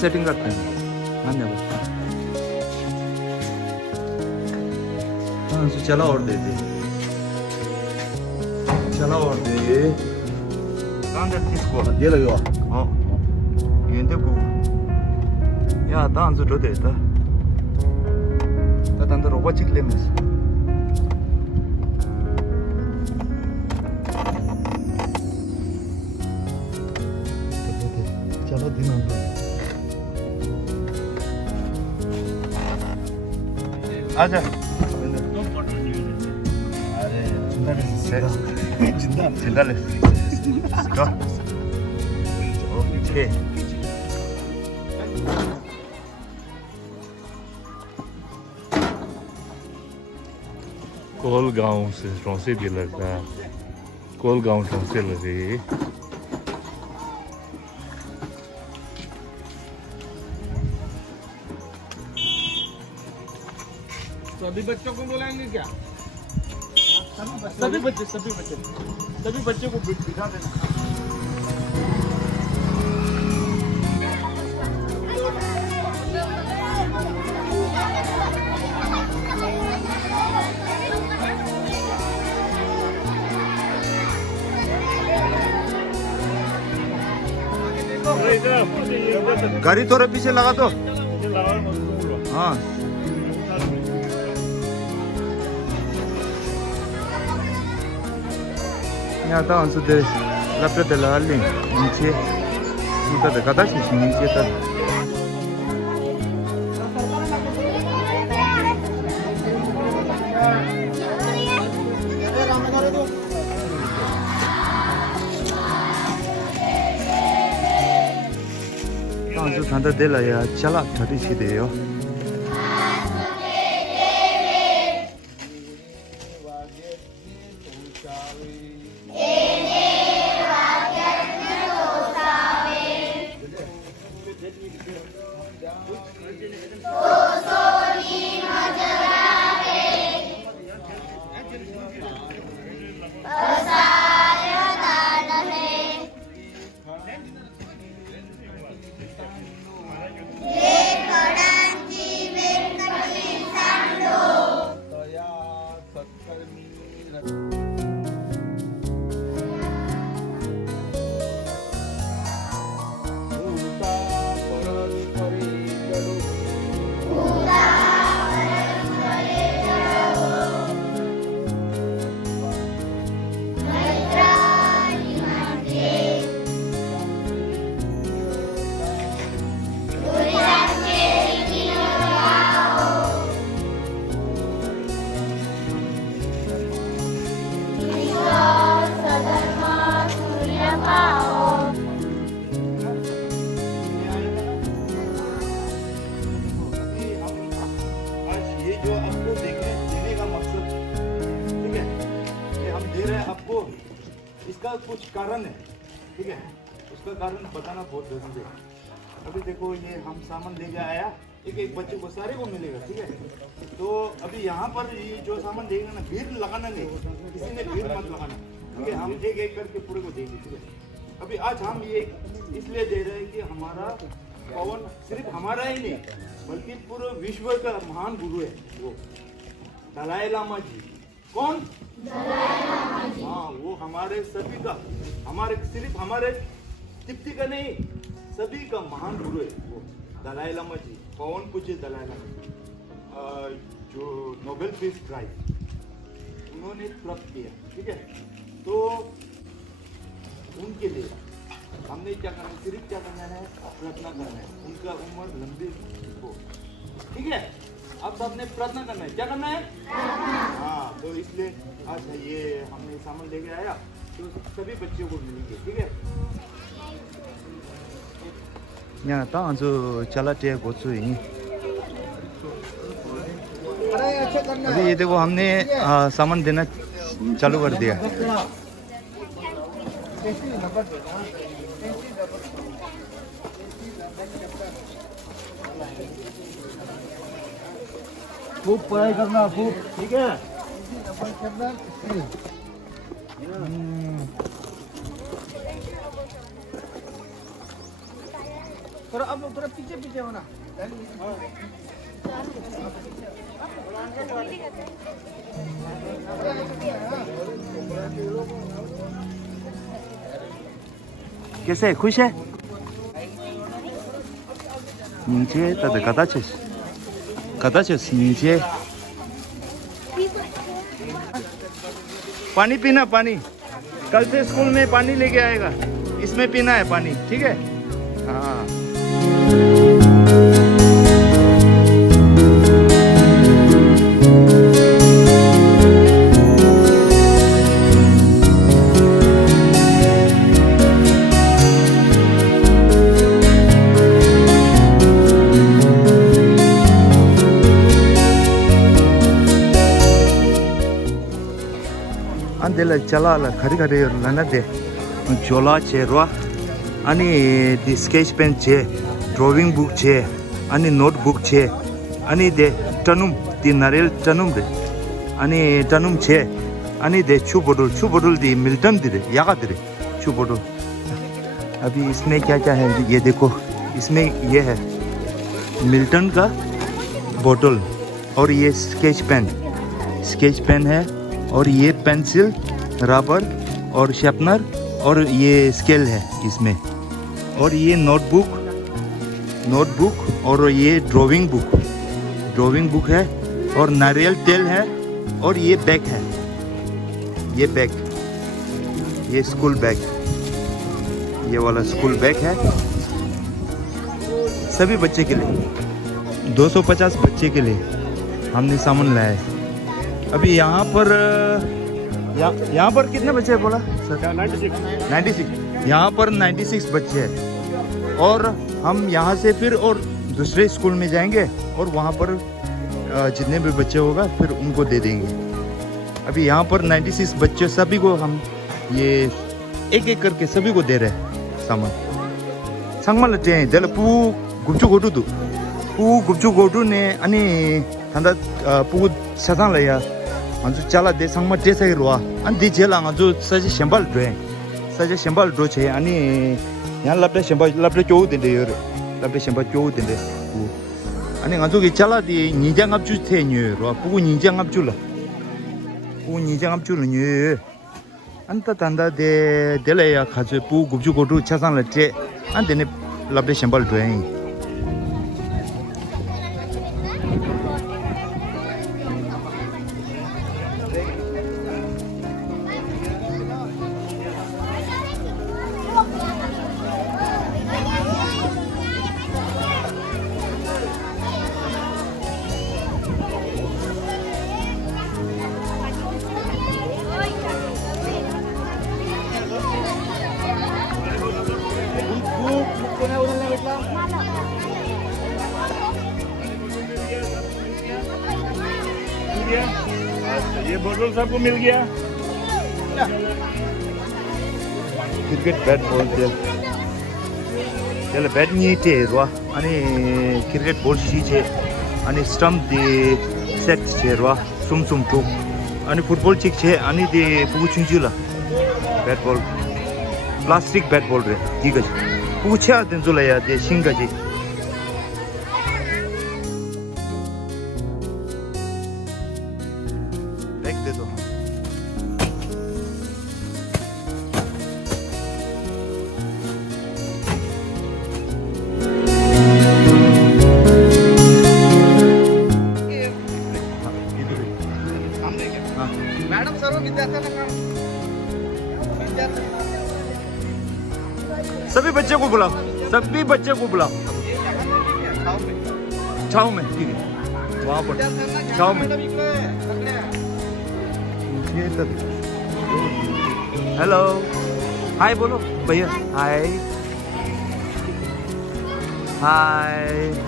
Setting करते हैं। धन्यवाद। हाँ चला और दे दे, चला और दे। 딴데 디스코 얘라 요. 얘인데 고. 야, 단수 저 됐다. 딴데 로봇 찍레면서. चलो दिन आजा। अरे जिंदा जिंदा ले ओके। कोलगांव से चौंसे भी लगता है, कोलगांव चौंसे लगे। सभी बच्चों को बुलाएंगे क्या? सभी बच्चे को बिठा देना। गाड़ी थोड़ा पीछे लगा दो। हाँ 야, 다운스 데 라프레데 라알링 인체 이따데 가다시 신인체다. 다운스 산다 데라야 찰라 타디시데요. आपको इसका कुछ कारण है, ठीक है? उसका कारण बताना बहुत जरूरी है। अभी देखो ये हम सामान लेके आया, एक एक बच्चे को सारे को मिलेगा, ठीक है? तो अभी यहाँ पर ये जो सामान देंगे ना, भीड़ लगाना नहीं, किसी ने भीड़ मत लगाना, ठीक है? हम एक एक करके पूरे को देंगे, ठीक है? अभी आज हम ये इसलिए दे रहे हैं कि हमारा पवन सिर्फ हमारा ही नहीं बल्कि पूरे विश्व का महान गुरु है वो दलाई लामा जी। कौन? हाँ, वो हमारे सभी का, हमारे सिर्फ हमारे तिप्ती का नहीं, सभी का महान गुरु है वो दलाई लामा जी, पवन पूज्य दलाई लामा जी, जो नोबेल पीस प्राइज उन्होंने प्राप्त किया, ठीक है? तो उनके लिए हमने क्या करना है, सिर्फ क्या करना है, प्रार्थना करना है, उनका उम्र लंबी हो, ठीक है? अब सबने प्रार्थना करना है, क्या करना है? हाँ, तो इसलिए आज ये हमने सामान लेके आया तो सभी बच्चों को मिलेंगे, ठीक है? यहाँ तांसु चला टे गोचुई। अभी ये देखो हमने सामान देना चालू कर दिया। खूब पढ़ाई करना, खूब, ठीक है? थोड़ा अब थोड़ा पीछे पीछे होना। कैसे है? खुश है? नीचे तद कदाचित नीचे पानी पीना, पानी कल से स्कूल में पानी लेके आएगा, इसमें पीना है पानी, ठीक है? हाँ। 안될 잘라라 가리가리 라나데 졸라 제로아 아니 디 스케치 펜 제 드로잉 북 제 아니 노트북 제 아니 데 टनुम दी नारियल टनुम दे अनि टनुम छे अनि दे छुबोडुल दी मिल्टन दे यागा दे छुबोडुल। अभी इसमें क्या क्या है ये देखो, इसमें ये है मिल्टन का बोतल और ये स्केच पेन है और ये पेंसिल, रबर और शार्पनर और ये स्केल है इसमें, और ये नोटबुक और ये ड्राइंग बुक है और नारियल तेल है और ये बैग है, ये स्कूल बैग, ये वाला स्कूल बैग है सभी बच्चे के लिए, 250 बच्चे के लिए हमने सामान लाया है। अभी यहाँ पर कितने बच्चे बोला सर? 96। यहाँ पर 96 बच्चे हैं और हम यहाँ से फिर और दूसरे स्कूल में जाएंगे और वहाँ पर जितने भी बच्चे होगा फिर उनको दे देंगे। अभी यहाँ पर 96 बच्चे सभी को हम ये एक एक करके सभी को दे रहे हैं सामान। 상말로 제 내가 부 굽주 고두네 아니 단다 부 사상라야 아주 잘라데 상마 대세로 와 안디 제랑 아주 사지 셴발 돼 아니 양 랍데 셴발 쪼우된데 랍데 셴발 쪼우된데 아니 아주 잘라디 니장 앞주 테뉴로 부고 니장 앞줄라 니 안타 단다데 델레야 가지 부 굽주 고두 차상라 제 안데네 랍데 셴발 돼 ये बोतल सबको मिल गया। क्रिकेट बैट बॉल चल बैट नहीं थे रुआ अनि क्रिकेट बॉल शी छे अनि स्टम्प दे सेट छे रुआ सुम टू अनि फुटबॉल चिक छे अनि दे पुगु छुंजुला bat ball plastic bat ball रे ठीक है पूछा दिन जुला या दे सिंगा जी बैग दे दो। मैडम सर्व विद्यार्थ्यांना सभी बच्चे को बुलाओ छाव में ठीक है वहाँ पर छाव में। हेलो हाय बोलो भैया हाय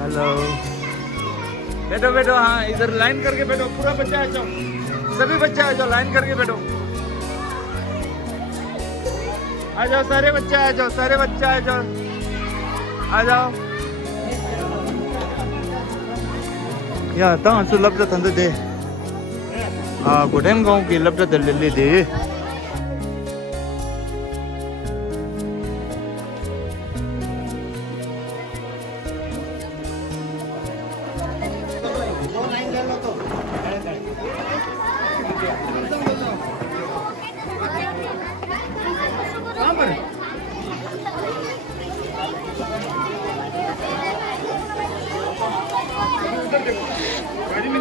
हेलो बैठो हाँ इधर लाइन करके बैठो पूरा बच्चा आ जाओ सभी बच्चे आ जाओ लाइन करके बैठो आ जाओ सारे बच्चे आ जाओ या तांसु लब्ध तंदे दे गोडेम गांव की लब्ध ले दे कहाँ पर है? गाड़ी में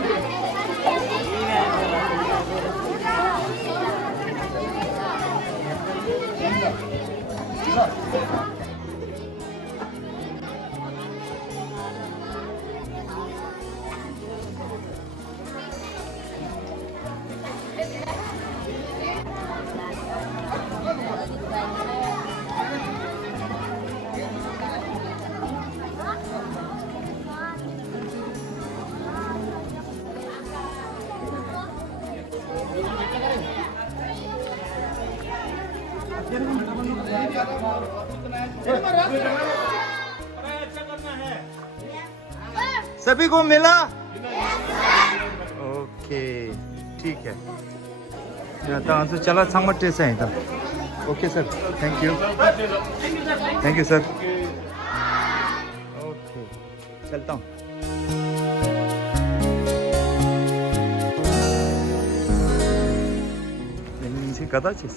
सभी को मिला? ओके ठीक है. आता आमचं चला सांग मग टेस्ट आहे इथं. Okay sir thank you thank you sir. Okay चलता हूँ. इनसे कदाचित